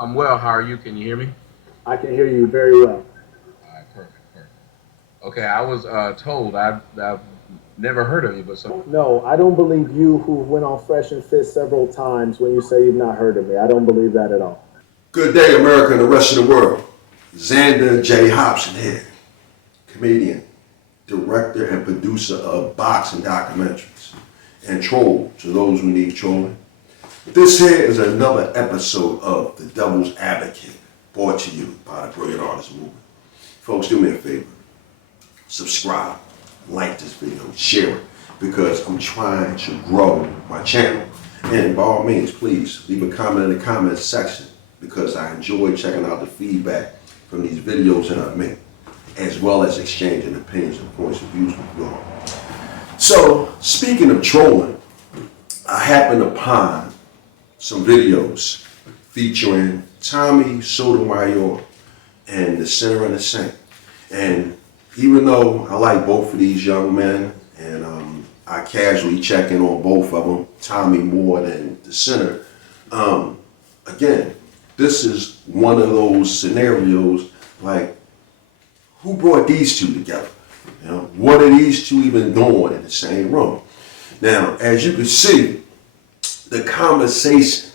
I'm well. How are you? Can you hear me? I can hear you very well. All right, perfect, perfect. Okay, I was told I've never heard of you, but some. No, I don't believe you who went on Fresh and Fit several times when you say you've not heard of me. I don't believe that at all. Good day, America and the rest of the world. Xander J. Hobson here, comedian, director, and producer of boxing documentaries, and troll to those who need trolling. This here is another episode of The Devil's Advocate, brought to you by the Brilliant Artist Movement. Folks, do me a favor. Subscribe, like this video, share it, because I'm trying to grow my channel. And by all means, please leave a comment in the comments section because I enjoy checking out the feedback from these videos that I make, as well as exchanging opinions and points of views with you all. So, speaking of trolling, I happened upon some videos featuring Tommy Sotomayor and the Sinner and the Saint. And even though I like both of these young men, and I casually check in on both of them, Tommy more than the Sinner, again, this is one of those scenarios like, who brought these two together? You know, what are these two even doing in the same room? Now, as you can see, the conversation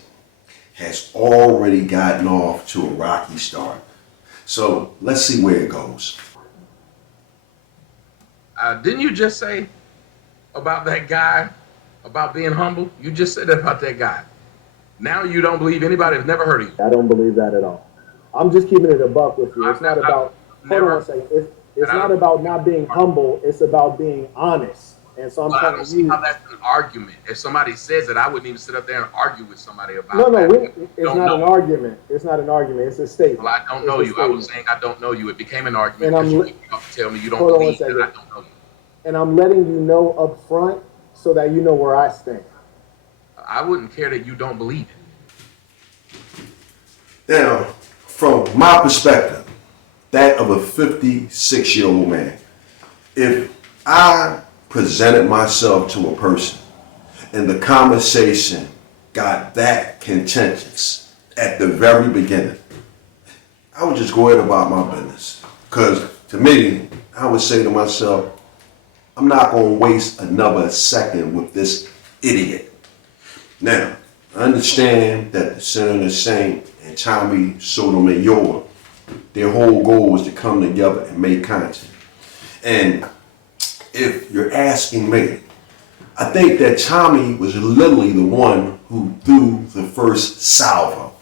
has already gotten off to a rocky start. So let's see where it goes. Didn't you just say about that guy about being humble? You just said that about that guy. Now you don't believe anybody has never heard of you. I don't believe that at all. I'm just keeping it a buck with you. It's not I've about, hold on never, one second. It's and I not don't. about not being humble. It's about being honest. And so I'm But I telling don't see how you, that's an argument. If somebody says it, I wouldn't even sit up there and argue with somebody no, about no, that. it's Don't not know an you. argument. It's not an argument. It's a Well, statement. I don't It's know a you. I was statement. saying I don't know you. It became an argument And because I'm, you li- keep to tell me you don't hold on one believe that I second. don't know you. And I'm letting you know up front so that you know where I stand. I wouldn't care that you don't believe it. Now, from my perspective, that of a 56-year-old man, if I presented myself to a person and the conversation got that contentious at the very beginning, I would just go ahead about my business. Because to me, I would say to myself, I'm not going to waste another second with this idiot. Now, I understand that the Sinner and the Saint and Tommy Sotomayor, their whole goal was to come together and make content. And if you're asking me, I think that Tommy was literally the one who threw the first salvo.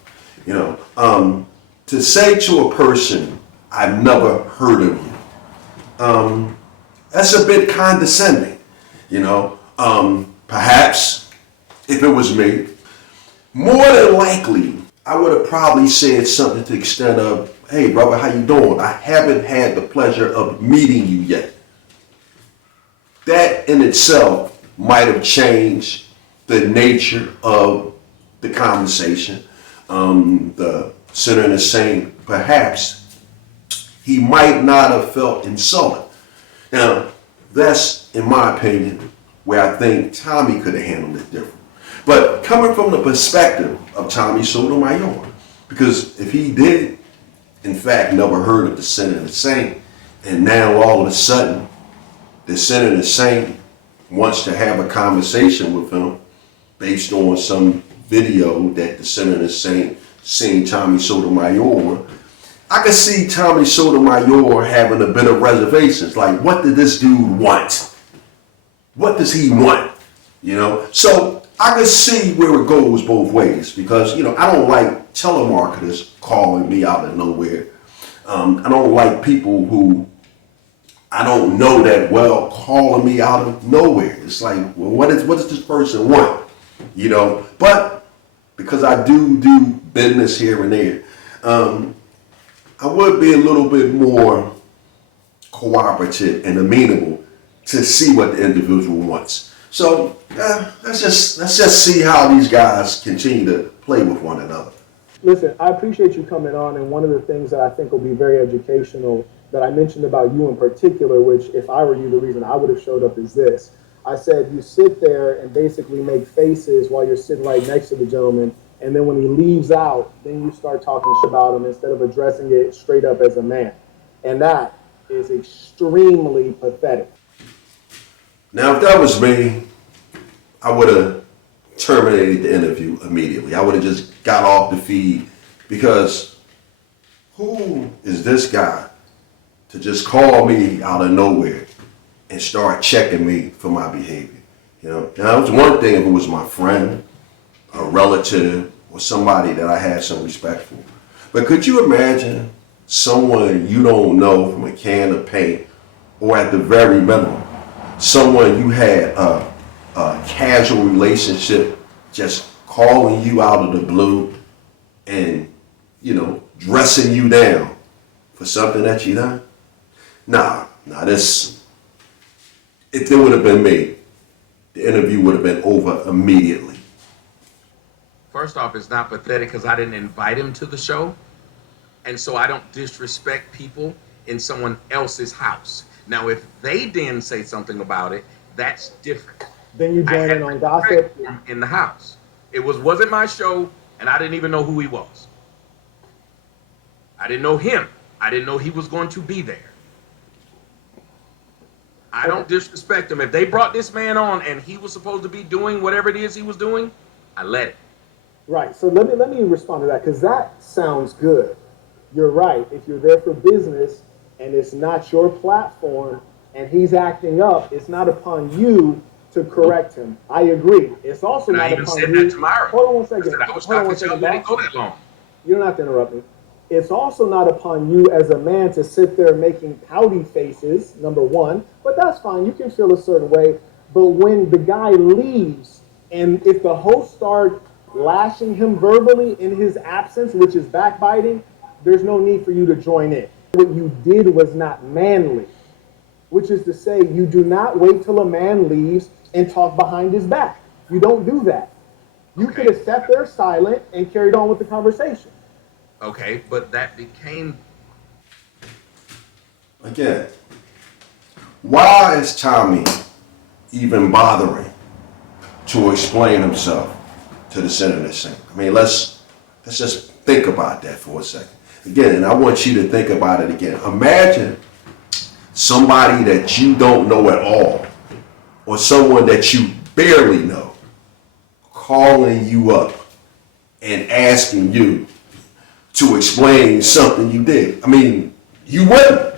You know, to say to a person, I've never heard of you, that's a bit condescending. You know, perhaps if it was me, more than likely, I would have probably said something to the extent of, hey brother, how you doing? I haven't had the pleasure of meeting you yet. That in itself might have changed the nature of the conversation. The Sinner and the Saint, perhaps, he might not have felt insulted. Now, that's, in my opinion, where I think Tommy could have handled it different. But coming from the perspective of Tommy Sotomayor, because if he did, in fact, never heard of the Sinner and the Saint, and now all of a sudden, the Sinner and the Saint wants to have a conversation with him based on some video that the Sinner and the Saint seen Tommy Sotomayor, I could see Tommy Sotomayor having a bit of reservations. Like, what did this dude want? What does he want? You know? So I could see where it goes both ways because, you know, I don't like telemarketers calling me out of nowhere. I don't like people who I don't know that well calling me out of nowhere. It's like, well, what does this person want? You know? But because I do business here and there, I would be a little bit more cooperative and amenable to see what the individual wants. So let's just see how these guys continue to play with one another. Listen, I appreciate you coming on, and one of the things that I think will be very educational that I mentioned about you in particular, which if I were you, the reason I would have showed up is this. I said you sit there and basically make faces while you're sitting right next to the gentleman, And then when he leaves out, then you start talking shit about him instead of addressing it straight up as a man. And that is extremely pathetic. Now, if that was me, I would have terminated the interview immediately. I would have just got off the feed, because who is this guy to just call me out of nowhere and start checking me for my behavior? You know, now it's one thing if it was my friend, a relative, or somebody that I had some respect for. But could you imagine someone you don't know from a can of paint, or at the very minimum, someone you had a casual relationship, just calling you out of the blue and, you know, dressing you down for something that you done? Nah, if it would have been me, the interview would have been over immediately. First off, it's not pathetic because I didn't invite him to the show. And so I don't disrespect people in someone else's house. Now, if they then say something about it, that's different. Then you join in on gossip. In the house. It wasn't my show, and I didn't even know who he was. I didn't know him. I didn't know he was going to be there. I don't disrespect him. If they brought this man on and he was supposed to be doing whatever it is he was doing, I let it. Right. So let me respond to that, because that sounds good. You're right. If you're there for business and it's not your platform and he's acting up, it's not upon you to correct him. I agree. It's also And not I even upon said you. that tomorrow. Hold on one second. I said I was Hold on not one going to second. let it go that long. You don't have to interrupt me. It's also not upon you as a man to sit there making pouty faces, number one, but that's fine. You can feel a certain way. But when the guy leaves, and if the host started lashing him verbally in his absence, which is backbiting, there's no need for you to join in. What you did was not manly, which is to say you do not wait till a man leaves and talk behind his back. You don't do that. You could have sat there silent and carried on with the conversation. Okay, but that became... Again, why is Tommy even bothering to explain himself to the Senator Saint? I mean, let's just think about that for a second. Again, and I want you to think about it again. Imagine somebody that you don't know at all, or someone that you barely know, calling you up and asking you to explain something you did. I mean, you wouldn't,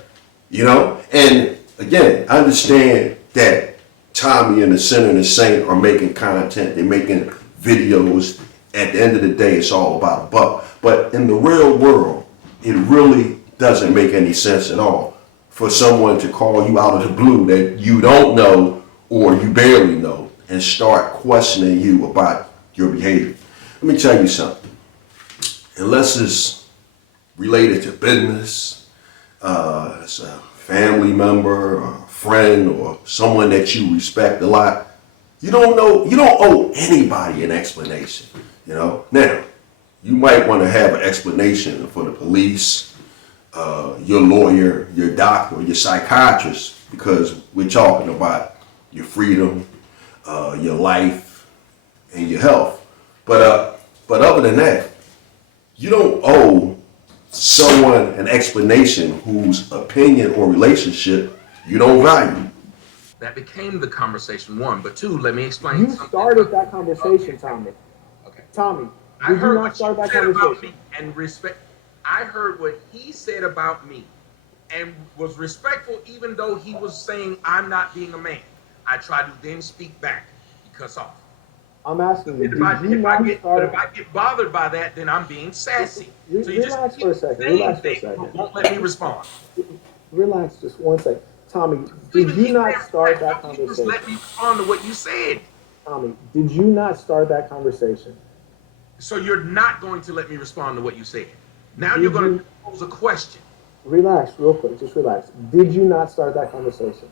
you know? And again, I understand that Tommy and the Sinner and the Saint are making content, they're making videos. At the end of the day, it's all about a buck. But in the real world, it really doesn't make any sense at all for someone to call you out of the blue that you don't know or you barely know and start questioning you about your behavior. Let me tell you something. Unless it's related to business, it's a family member or a friend or someone that you respect a lot, you don't owe anybody an explanation, you know? Now, you might want to have an explanation for the police, your lawyer, your doctor, your psychiatrist, because we're talking about your freedom, your life, and your health. But other than that, you don't owe someone an explanation whose opinion or relationship you don't value. That became the conversation, one. But two, let me explain You something. started that conversation, Tommy. Okay. Tommy, I did you heard not what start you that said about conversation? me and respect. I heard what he said about me and was respectful even though he was saying I'm not being a man. I tried to then speak back because off. I'm asking you, If I start? get bothered by that, then I'm being sassy. So you just Relax keep for a second. saying Relax for a things, second. but won't let me respond. Relax just one second. Tommy, You did even you keep not saying, start that "Don't you just conversation? let me respond to what you said." Tommy, did you not start that conversation? So you're not going to let me respond to what you said. Now Did you're going you- to pose a question. Relax real quick. Just relax. Did you not start that conversation?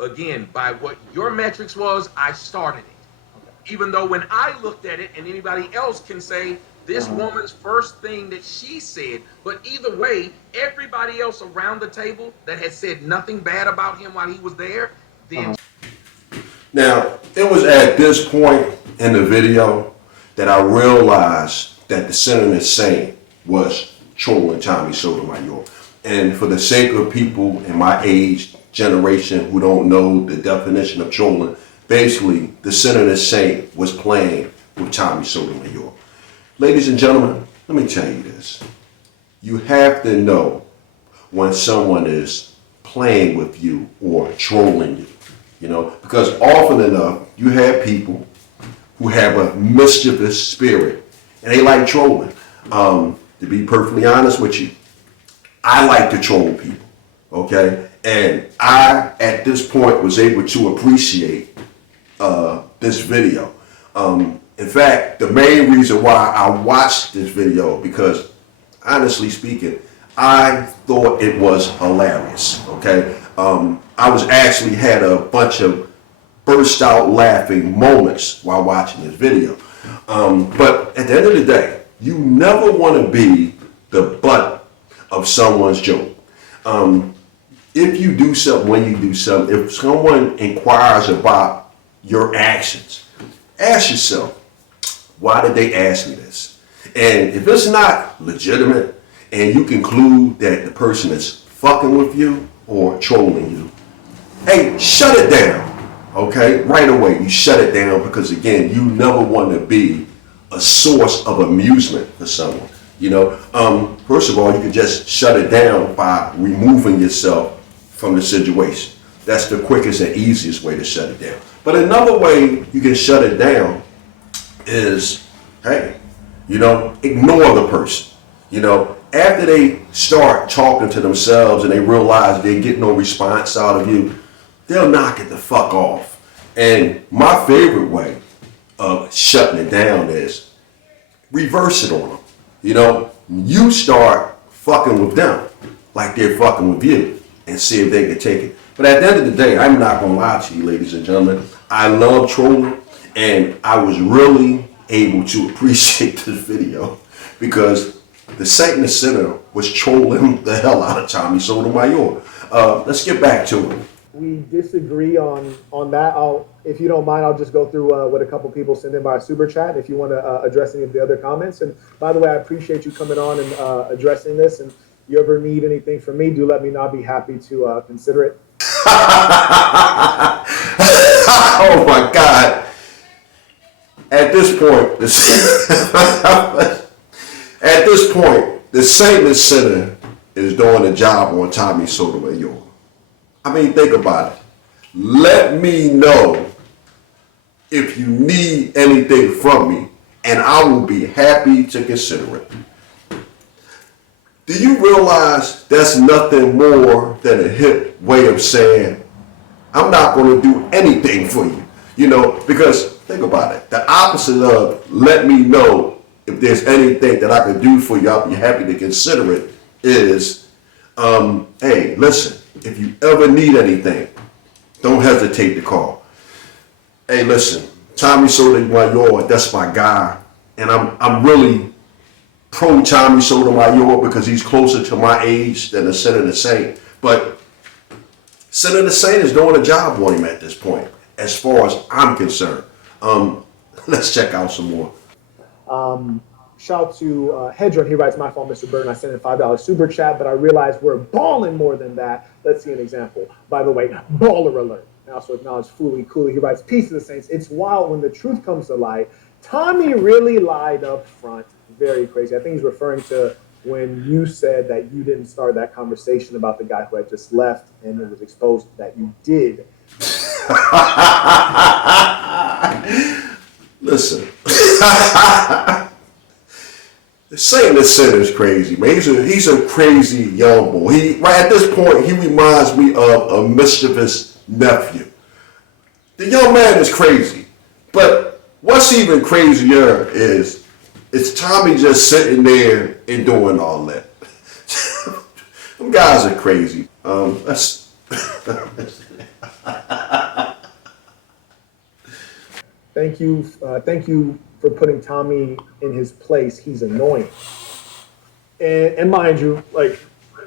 Again, by what your metrics was, I started it. Even though when I looked at it, and anybody else can say this woman's first thing that she said, but either way, everybody else around the table that had said nothing bad about him while he was there, then Now, it was at this point in the video that I realized that the Senator is saying was trolling Tommy Sotomayor. And for the sake of people in my age generation who don't know the definition of trolling, basically the Senator Saint was playing with Tommy Sotomayor. Ladies and gentlemen, let me tell you this. You have to know when someone is playing with you or trolling you, because often enough you have people who have a mischievous spirit and they like trolling. To be perfectly honest with you, I like to troll people, okay? And I, at this point, was able to appreciate this video. In fact, the main reason why I watched this video, because honestly speaking, I thought it was hilarious, okay? I was actually had a bunch of burst out laughing moments while watching this video. But at the end of the day, you never want to be the butt of someone's joke. If you do something, when you do something, if someone inquires about your actions, ask yourself, why did they ask me this? And if it's not legitimate and you conclude that the person is fucking with you or trolling you, hey, shut it down, okay? Right away, you shut it down, because again, you never want to be a source of amusement for someone. First of all, you can just shut it down by removing yourself from the situation. That's the quickest and easiest way to shut it down. But another way you can shut it down is, hey, ignore the person. After they start talking to themselves and they realize they get no response out of you, they'll knock it the fuck off. And my favorite way of shutting it down is reverse it on them. You start fucking with them like they're fucking with you and see if they can take it. But at the end of the day, I'm not gonna lie to you, ladies and gentlemen. I love trolling, and I was really able to appreciate this video because the Saint and the Sinner was trolling the hell out of Tommy Sotomayor. Let's get back to it. We disagree on that. If you don't mind, I'll just go through what a couple people sent in by super chat if you want to address any of the other comments. And by the way, I appreciate you coming on and addressing this. And if you ever need anything from me, do let me know. I'll be happy to consider it. Oh my God. At this point, the Saint and Sinner is doing a job on Tommy Sotomayor. I mean, think about it. Let me know if you need anything from me, and I will be happy to consider it. Do you realize that's nothing more than a hip way of saying, I'm not going to do anything for you? Because think about it. The opposite of let me know if there's anything that I can do for you, I'll be happy to consider it, is, hey, listen, if you ever need anything, don't hesitate to call. Hey, listen, Tommy Sotomayor, that's my guy, and I'm really pro Tommy Sotomayor because he's closer to my age than the Senator Saint. But Senator Saint is doing a job on him at this point, as far as I'm concerned. Let's check out some more. Shout out to Hedron. He writes, my fault, Mr. Burton. I sent a $5 super chat, but I realized we're balling more than that. Let's see an example. By the way, baller alert. I also acknowledge Fooly Cooley. He writes, peace to the Saints. It's wild when the truth comes to light. Tommy really lied up front. Very crazy. I think he's referring to when you said that you didn't start that conversation about the guy who had just left, and it was exposed that you did. Listen. Saying the Sinner is crazy, man. He's a crazy young boy. Right at this point, he reminds me of a mischievous nephew. The young man is crazy, but what's even crazier is it's Tommy just sitting there and doing all that. Them guys are crazy. Thank you for putting Tommy in his place. He's annoying. And mind you, like,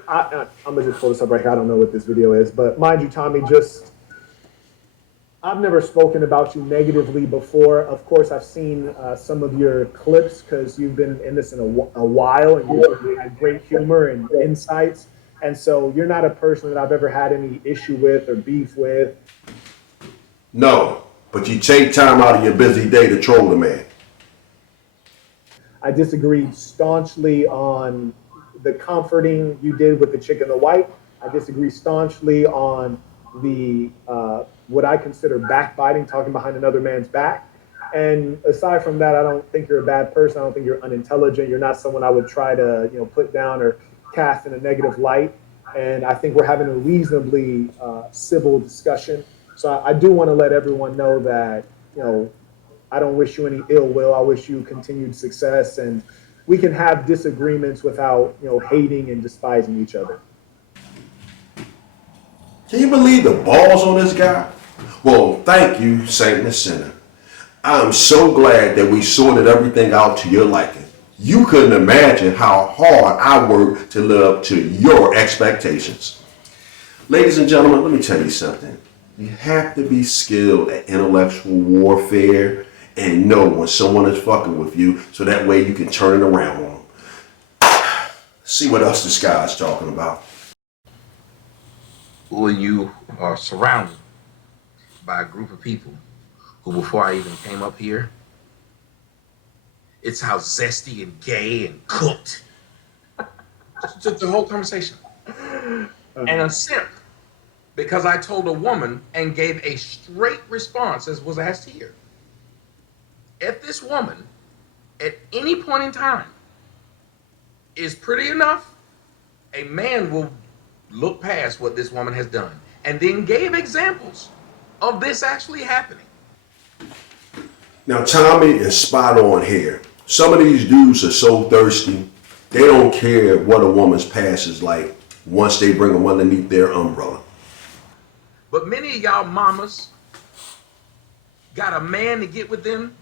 I'm gonna just pull this up right here. I don't know what this video is, but mind you, Tommy, just I've never spoken about you negatively before. Of course, I've seen some of your clips because you've been in this in a while and you had great humor and insights. And so you're not a person that I've ever had any issue with or beef with. No, but you take time out of your busy day to troll the man. I disagreed staunchly on the comforting you did with the chick in the white. I disagree staunchly on the what I consider backbiting, talking behind another man's back. And aside from that, I don't think you're a bad person. I don't think you're unintelligent. You're not someone I would try to put down or cast in a negative light. And I think we're having a reasonably civil discussion. So I do want to let everyone know that I don't wish you any ill will. I wish you continued success, and we can have disagreements without, hating and despising each other. Can you believe the balls on this guy? Well, thank you, Saint and Sinner. I'm so glad that we sorted everything out to your liking. You couldn't imagine how hard I worked to live up to your expectations. Ladies and gentlemen, let me tell you something. You have to be skilled at intellectual warfare and know when someone is fucking with you so that way you can turn it around on them. See what else this guy's talking about. When you are surrounded by a group of people who, before I even came up here, it's how zesty and gay and cooked. Just the whole conversation. And a simp, because I told a woman and gave a straight response as was asked here. If this woman, at any point in time, is pretty enough, a man will look past what this woman has done, and then gave examples of this actually happening. Now, Tommy is spot on here. Some of these dudes are so thirsty, they don't care what a woman's past is like once they bring them underneath their umbrella. But many of y'all mamas got a man to get with them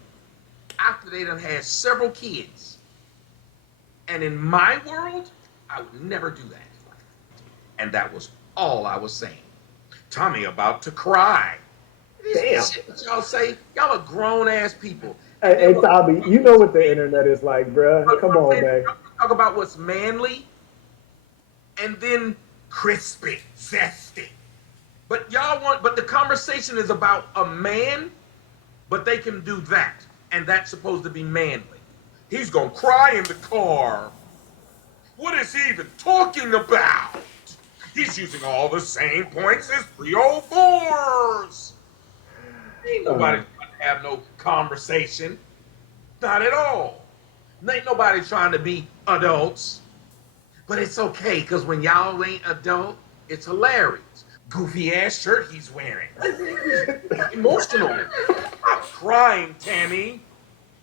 after they done had several kids. And in my world, I would never do that. And that was all I was saying. Tommy about to cry. Damn. Shit that y'all say, y'all are grown ass people. Hey, Tommy, you know what the internet is like, bruh. Come on, man. Talk about what's manly and then crispy, zesty. But the conversation is about a man, but they can do that. And that's supposed to be manly. He's gonna cry in the car. What is he even talking about? He's using all the same points as 304s. Ain't nobody trying to have no conversation. Not at all. Ain't nobody trying to be adults. But it's okay, because when y'all ain't adult, it's hilarious. Goofy ass shirt he's wearing. Emotional. I'm crying, Tammy.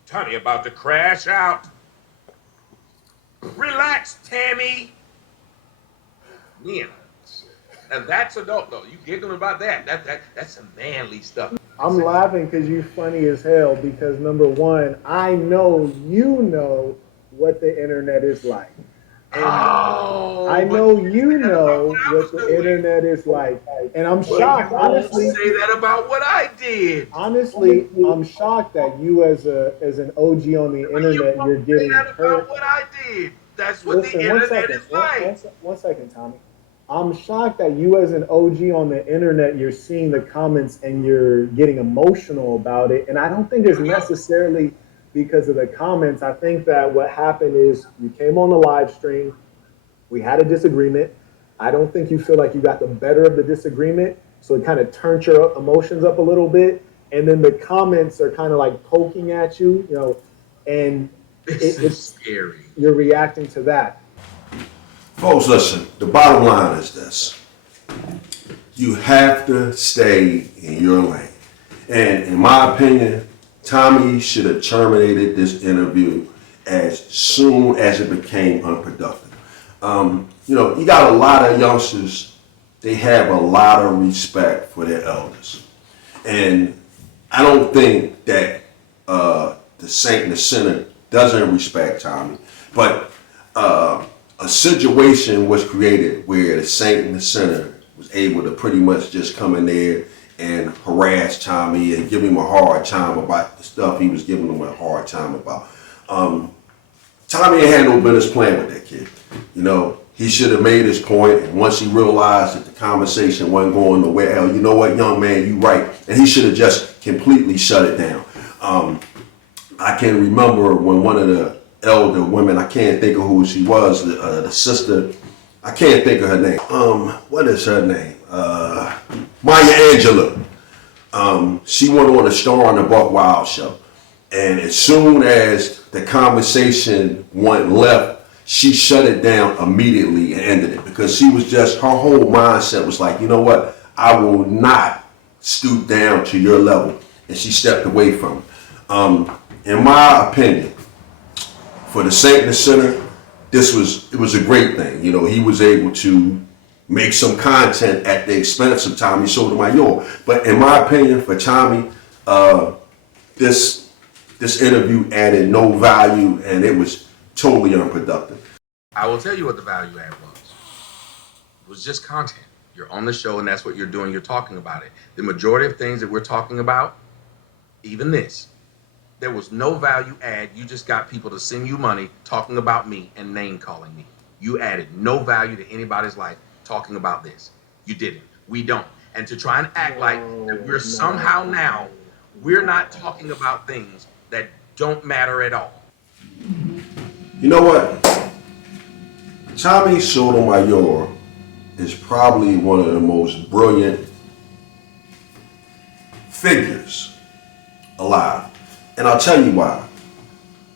Tammy about to crash out. Relax, Tammy. Yeah. And that's adult though. You giggling about that. That's some manly stuff. I'm laughing because you're funny as hell because number one, I know you know what the internet is like. And I know you know what the internet is like. And I'm shocked, honestly. Say that about what I did. Honestly, I'm shocked that you as an OG on the internet, you're getting hurt. About what I did. That's what the internet is like. One second, Tommy. I'm shocked that you as an OG on the internet, you're seeing the comments and you're getting emotional about it. And I don't think it's necessarily because of the comments. I think that what happened is you came on the live stream, we had a disagreement. I don't think you feel like you got the better of the disagreement. So it kind of turned your emotions up a little bit. And then the comments are kind of like poking at you, and it's scary. You're reacting to that. Folks, listen, the bottom line is this. You have to stay in your lane. And in my opinion, Tommy should have terminated this interview as soon as it became unproductive. You got a lot of youngsters, they have a lot of respect for their elders. And I don't think that the saint and the sinner doesn't respect Tommy. But a situation was created where the saint and the sinner was able to pretty much just come in there and harass Tommy and give him a hard time about the stuff he was giving him a hard time about. Tommy ain't had no business playing with that kid. You know, he should have made his point, and once he realized that the conversation wasn't going nowhere else, you know what, young man, you right. And he should have just completely shut it down. I can remember when one of the elder women, I can't think of who she was, the sister, I can't think of her name. What is her name? Maya Angelou. She went on a Star on the Buck Wild show. And as soon as the conversation went left, she shut it down immediately and ended it, because she was just, her whole mindset was like, you know what, I will not stoop down to your level. And she stepped away from it. In my opinion, for the Saint and the Sinner, it was a great thing. You know, he was able to make some content at the expense of Tommy Sotomayor. But in my opinion, for Tommy, this interview added no value, and it was totally unproductive. I will tell you what the value add was. It was just content. You're on the show, and that's what you're doing. You're talking about it. The majority of things that we're talking about, even this, there was no value add. You just got people to send you money talking about me and name calling me. You added no value to anybody's life talking about this. You didn't. We don't. And to try and act like that we're somehow now, we're not talking about things that don't matter at all. You know what? Tommy Sotomayor is probably one of the most brilliant figures alive. And I'll tell you why.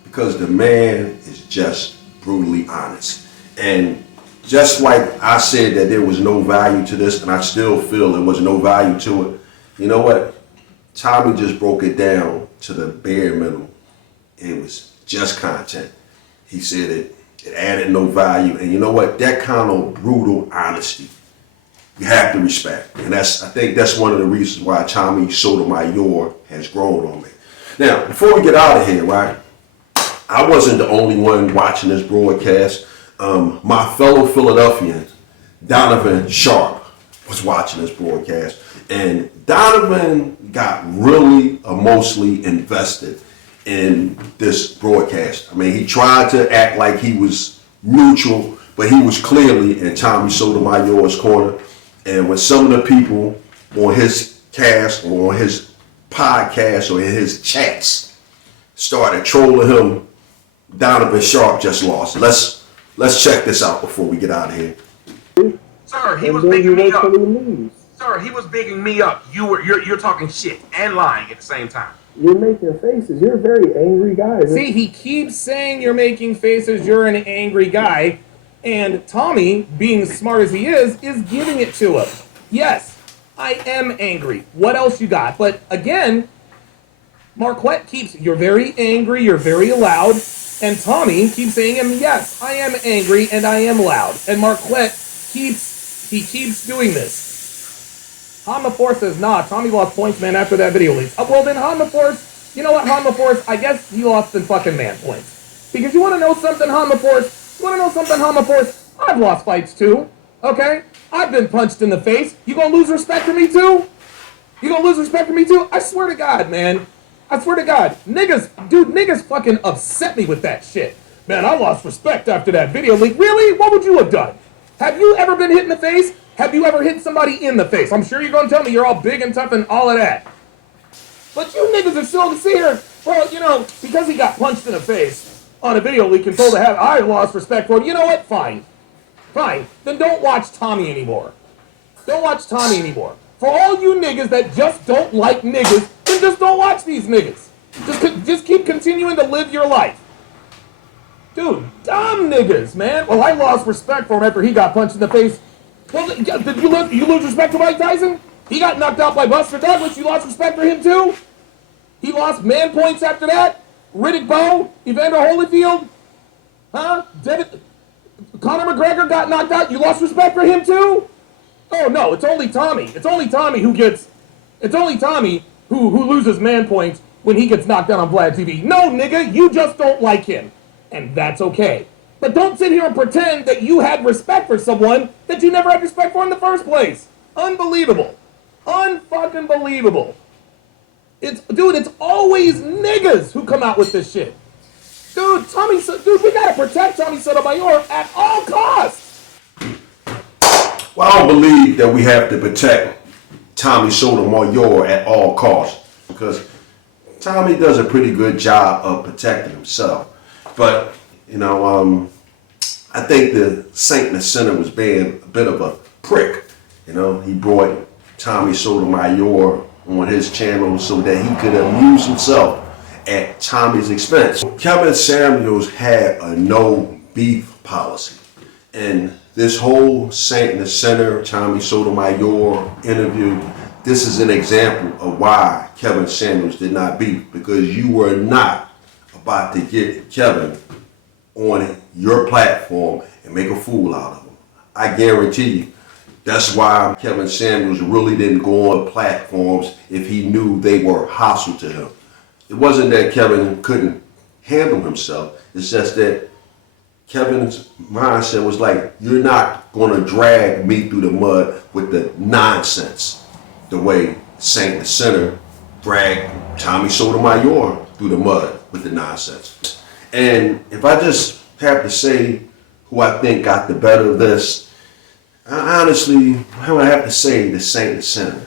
Because the man is just brutally honest. And just like I said that there was no value to this, and I still feel there was no value to it, you know what? Tommy just broke it down to the bare minimum. It was just content. He said it added no value. And you know what? That kind of brutal honesty, you have to respect. And I think that's one of the reasons why Tommy Sotomayor has grown on me. Now, before we get out of here, right, I wasn't the only one watching this broadcast. My fellow Philadelphian, Donovan Sharpe, was watching this broadcast. And Donovan got really emotionally invested in this broadcast. I mean, he tried to act like he was neutral, but he was clearly in Tommy Sotomayor's corner. And when some of the people on his cast or on his podcast or in his chats started trolling him, Donovan Sharpe just lost. Let's check this out before we get out of here. Sir, he was bigging me up. Sir, he was bigging me up. You're talking shit and lying at the same time. You're making faces. You're a very angry guy. See, he keeps saying you're making faces, you're an angry guy, and Tommy, being smart as he is giving it to him. Yes, I am angry. What else you got? But again, Marquette keeps, you're very angry, you're very loud, and Tommy keeps saying, yes, I am angry and I am loud. And Marquette keeps doing this. Hanma4 says, nah, Tommy lost points, man, after that video leak. Well, then Hanma4, you know what, Hanma4, I guess he lost in fucking man points. Because you want to know something, Hanma4? You want to know something, Hanma4? I've lost fights too, okay? I've been punched in the face. You gonna lose respect for me too? You gonna lose respect for me too? I swear to God, man. I swear to God. Niggas fucking upset me with that shit. Man, I lost respect after that video leak. Really? What would you have done? Have you ever been hit in the face? Have you ever hit somebody in the face? I'm sure you're gonna tell me you're all big and tough and all of that. But you niggas are still here. Well, you know, because he got punched in the face on a video leak and told to have, I lost respect for him. You know what? Fine. Fine. Then don't watch Tommy anymore. Don't watch Tommy anymore. For all you niggas that just don't like niggas, then just don't watch these niggas. Just keep continuing to live your life. Dude, dumb niggas, man. Well, I lost respect for him after he got punched in the face. Well, did you lose respect for Mike Tyson? He got knocked out by Buster Douglas. You lost respect for him too? He lost man points after that? Riddick Bowe? Evander Holyfield? Huh? Conor McGregor got knocked out. You lost respect for him too? Oh no, it's only Tommy. It's only Tommy who loses man points when he gets knocked out on Vlad TV. No, nigga, you just don't like him. And that's okay. But don't sit here and pretend that you had respect for someone that you never had respect for in the first place. Unbelievable. Unfucking believable. It's always niggas who come out with this shit. Dude, we gotta protect Tommy Sotomayor at all costs. Well, I don't believe that we have to protect Tommy Sotomayor at all costs, because Tommy does a pretty good job of protecting himself. But, I think the Saint and the Sinner was being a bit of a prick. He brought Tommy Sotomayor on his channel so that he could amuse himself at Tommy's expense. Kevin Samuels had a no beef policy. And this whole Saint and the Sinner, Tommy Sotomayor interview, this is an example of why Kevin Samuels did not beef, because you were not about to get Kevin on your platform and make a fool out of him. I guarantee you, that's why Kevin Samuels really didn't go on platforms if he knew they were hostile to him. It wasn't that Kevin couldn't handle himself. It's just that Kevin's mindset was like, you're not going to drag me through the mud with the nonsense the way Saint the Sinner dragged Tommy Sotomayor through the mud with the nonsense. And if I just have to say who I think got the better of this, I honestly, I would have to say the Saint the Sinner.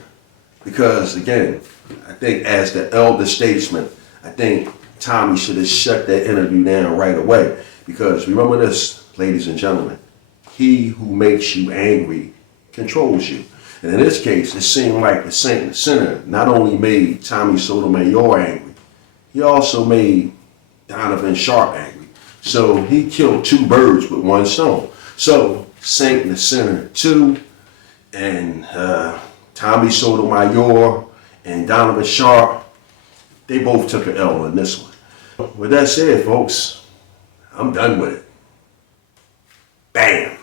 Because again, I think as the elder statesman, I think Tommy should have shut that interview down right away. Because remember this, ladies and gentlemen, he who makes you angry controls you. And in this case, it seemed like the Saint and the Sinner not only made Tommy Sotomayor angry, he also made Donovan Sharpe angry. So he killed two birds with one stone. So Saint and the Sinner 2 and Tommy Sotomayor and Donovan Sharpe, they both took an L on this one. With that said, folks, I'm done with it. Bam.